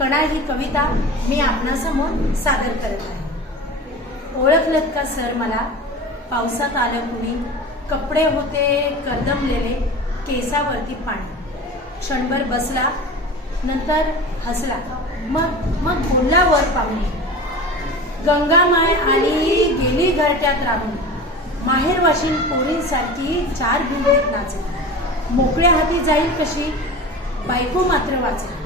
कणा ही कविता मी आपणासमोर सादर करत आहे. ओळखलत का सर मला? पावसात आलं कुणी? कपडे होते कर्दमलेले केसावरती पाणी. क्षणभर बसला नंतर हसला. मग मग बोलला वर पाहुणे. गंगामाय आली गेली घरट्यात राहून. माहेर वाशिन पोरींसारखी चार भिंतीत नाचे मोकळ्या हाती जाईल कशी? बायको मात्र वाचली